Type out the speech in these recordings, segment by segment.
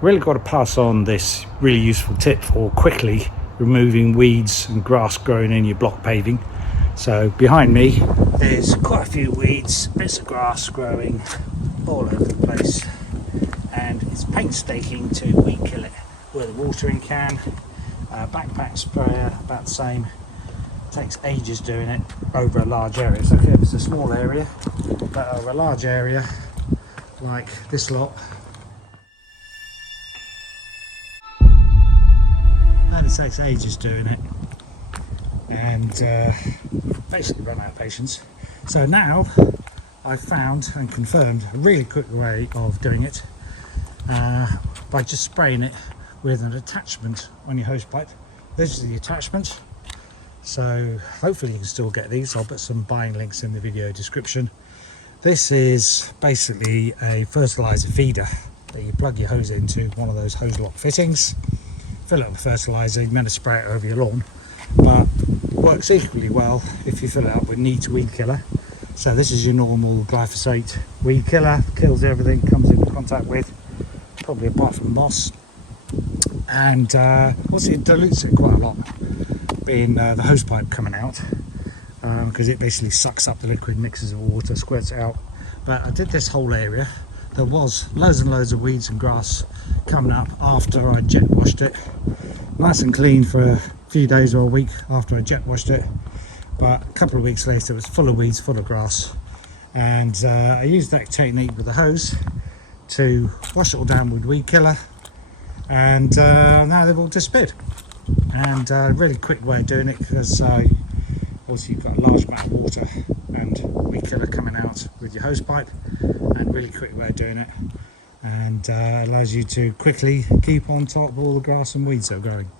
Really got to pass on this really useful tip for quickly removing weeds and grass growing in your block paving. So behind me there's quite a few weeds, bits of grass growing all over the place, and it's painstaking to weed kill it with a watering can, backpack sprayer, about the same. Takes ages doing it over a large area. It's okay if it's a small area, but over a large area like this lot, and it takes ages doing it, and basically run out of patience. So now I've found and confirmed a really quick way of doing it by just spraying it with an attachment on your hose pipe. This is the attachment. So hopefully you can still get these. I'll put some buying links in the video description. This is basically a fertilizer feeder that you plug your hose into one of those hose lock fittings, fill it up with fertilizer. You're meant to spray it over your lawn, but works equally well if you fill it up with neat weed killer. So this is your normal glyphosate weed killer, kills everything comes into contact with, probably apart from moss, and also it dilutes it quite a lot, being the hose pipe coming out, because it basically sucks up the liquid, mixes with water, squirts it out. But I did this whole area. There was loads and loads of weeds and grass coming up after I jet washed it. Nice and clean for a few days or a week after I jet washed it, but a couple of weeks later it was full of weeds, full of grass, and I used that technique with the hose to wash it all down with weed killer, and now they've all disappeared. And a really quick way of doing it, because also you've got a large amount of water and weed killer coming out with your hose pipe, and really quick way of doing it, and allows you to quickly keep on top of all the grass and weeds that are growing.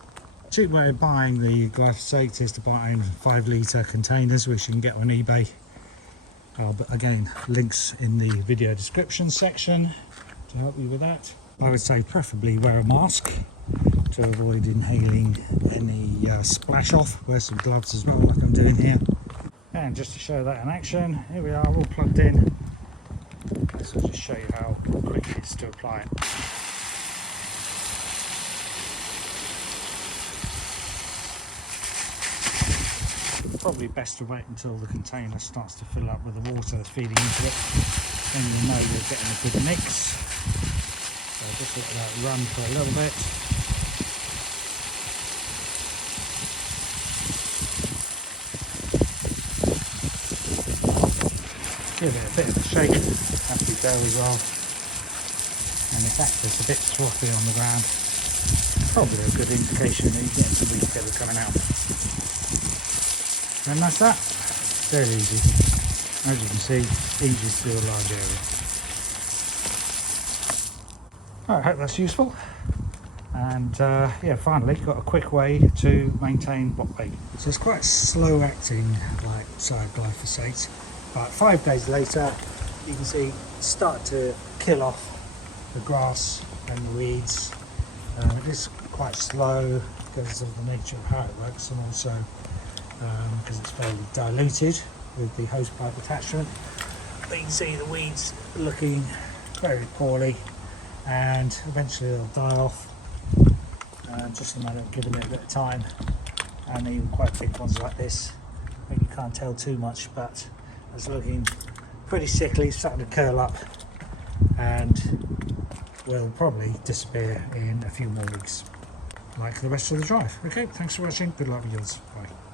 Cheap way of buying the glyphosate is to buy in 5-litre containers, which you can get on eBay. But again, links in the video description section to help you with that. I would say preferably wear a mask to avoid inhaling any splash off. Wear some gloves as well, like I'm doing here. And just to show that in action, here we are, all plugged in. So I'll just show you how quick it is to apply it. Probably best to wait until the container starts to fill up with the water that's feeding into it. Then you'll know you're getting a good mix. So just let that run for a little bit. Give it a bit of a shake as we go as well. And if that gets a bit frothy on the ground, probably a good indication that you're getting some weed killer coming out. And that's that. Very easy. As you can see, easy to do a large area. I hope that's useful. And yeah, finally got a quick way to maintain block paving. So it's quite slow acting, like glyphosate. But 5 days later, you can see start to kill off the grass and the weeds. It is quite slow because of the nature of how it works, and also because it's fairly diluted with the hose pipe attachment. But you can see the weeds looking very poorly, and eventually they'll die off. Just a matter of giving it a bit of time. And even quite big ones like this, maybe you can't tell too much, but it's looking pretty sickly, starting to curl up, and will probably disappear in a few more weeks, like the rest of the drive. Okay, thanks for watching. Good luck with yours. Bye.